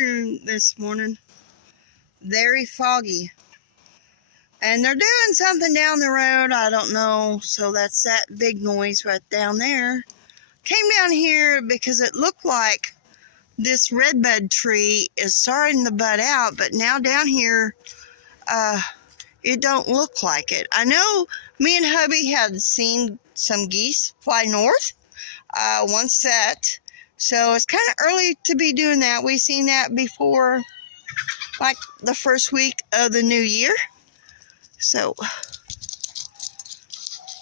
morning this morning. Very foggy. And they're doing something down the road. I don't know. So that's that big noise right down there. Came down here because it looked like this redbud tree is starting to bud out. But now down here, it don't look like it. I know me and hubby had seen some geese fly north. One set. So it's kind of early to be doing that. We seen that before, like the first week of the new year. So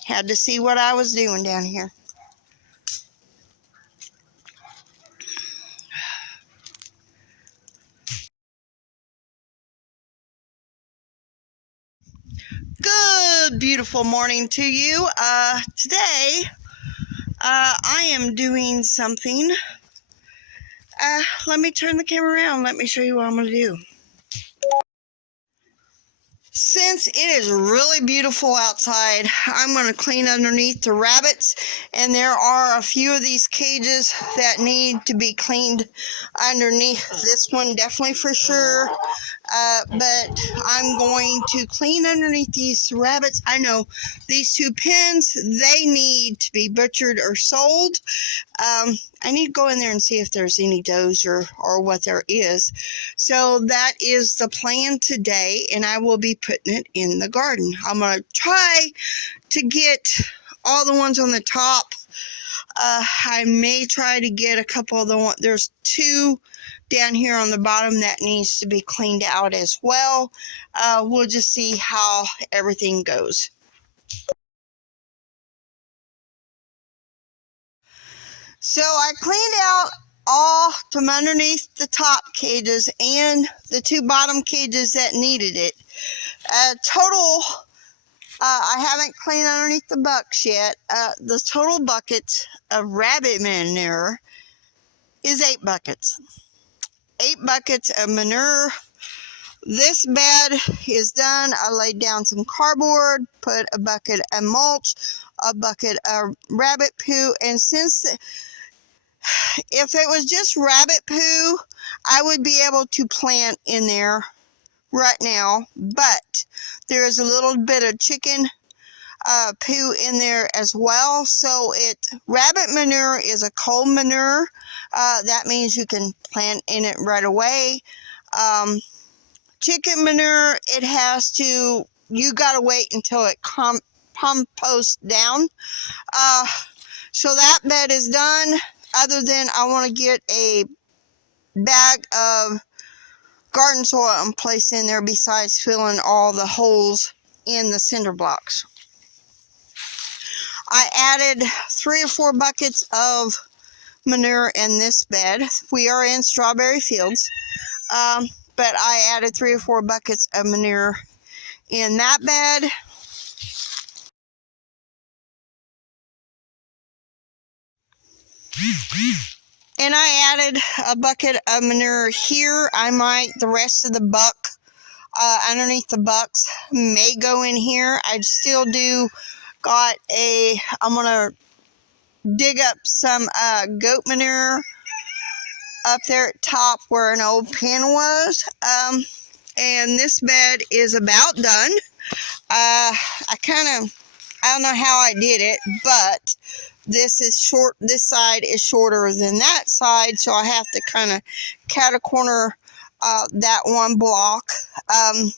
had to see what I was doing down here. Good, beautiful morning to you. Today, I am doing something. Let me turn the camera around. Let me show you what I'm going to do. Since it is really beautiful outside, I'm going to clean underneath the rabbits, and there are a few of these cages that need to be cleaned underneath. This one definitely for sure, but I'm going to clean underneath these rabbits. I know these two pens, they need to be butchered or sold. I need to go in there and see if there's any does or what there is. So that is the plan today, and I will be putting it in the garden. I'm going to try to get all the ones on the top. I may try to get a couple of the ones. There's two down here on the bottom that needs to be cleaned out as well. We'll just see how everything goes. So I cleaned out all from underneath the top cages and the two bottom cages that needed it. Total, I haven't cleaned underneath the bucks yet. The total buckets of rabbit manure is 8 buckets. 8 buckets of manure. This bed is done. I laid down some cardboard, put a bucket of mulch, a bucket of rabbit poo, and since if it was just rabbit poo, I would be able to plant in there right now, but there is a little bit of chicken poo in there as well. So rabbit manure is a cold manure. That means you can plant in it right away. Chicken manure, you gotta wait until it composts down. So that bed is done. Other than I want to get a bag of garden soil and place in there besides filling all the holes in the cinder blocks. I added 3 or 4 buckets of manure in this bed. We are in strawberry fields, but I added 3 or 4 buckets of manure in that bed. And I added a bucket of manure here. The rest of the buck, underneath the bucks, may go in here. I still I'm going to dig up some goat manure up there at top where an old pen was. And this bed is about done. I don't know how I did it, but this side is shorter than that side, so I have to kind of cat a corner that one block. I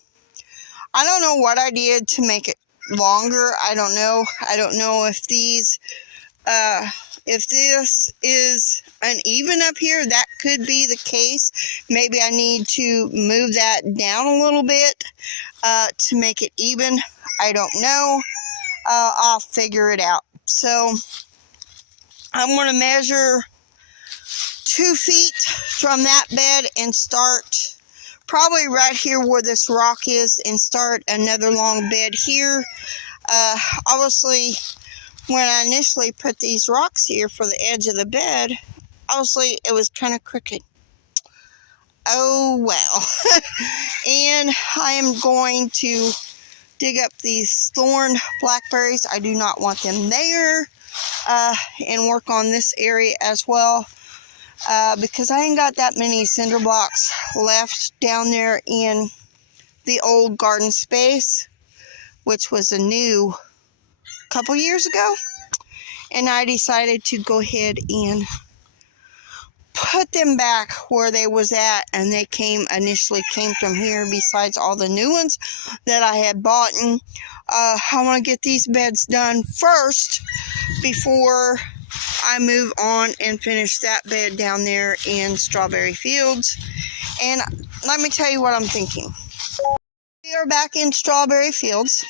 don't know what I did to make it longer. I don't know if this is uneven up here. That could be the case. Maybe I need to move that down a little bit to make it even. I don't know. I'll figure it out. So I'm going to measure 2 feet from that bed and start probably right here where this rock is and start another long bed here. Obviously, when I initially put these rocks here for the edge of the bed, obviously it was kind of crooked. Oh well. And I am going to dig up these thorn blackberries. I do not want them there. And work on this area as well. because I ain't got that many cinder blocks left down there in the old garden space, which was a new couple years ago. And I decided to go ahead and put them back where they was at, and they initially came from here, besides all the new ones that I had bought. And I want to get these beds done first before I move on and finish that bed down there in Strawberry Fields. And let me tell you what I'm thinking. We are back in Strawberry Fields.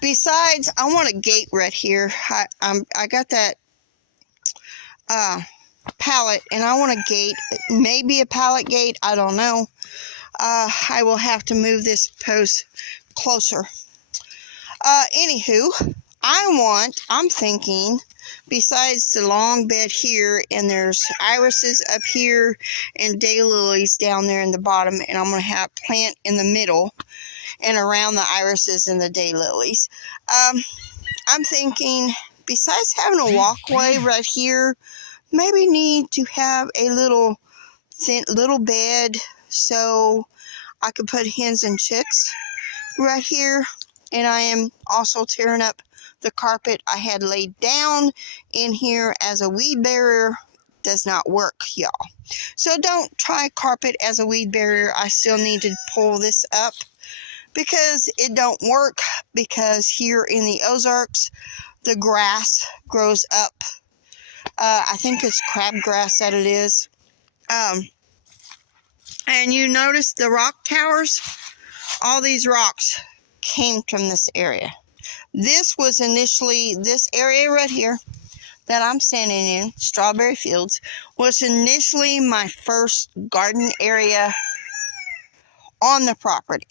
Besides, I want a gate right here. I got that pallet, and I want a gate, maybe a pallet gate, I don't know. I will have to move this post closer. Anywho, I'm thinking, besides the long bed here, and there's irises up here and daylilies down there in the bottom, and I'm going to have plant in the middle and around the irises and the daylilies. I'm thinking, besides having a walkway right here, maybe need to have a little bed so I could put hens and chicks right here. And I am also tearing up the carpet I had laid down in here as a weed barrier. Does not work, y'all. So don't try carpet as a weed barrier. I still need to pull this up because it don't work, because here in the Ozarks the grass grows up. I think it's crabgrass that it is. And you notice the rock towers? All these rocks came from this area. This was initially, this area right here that I'm standing in, Strawberry Fields, was initially my first garden area on the property.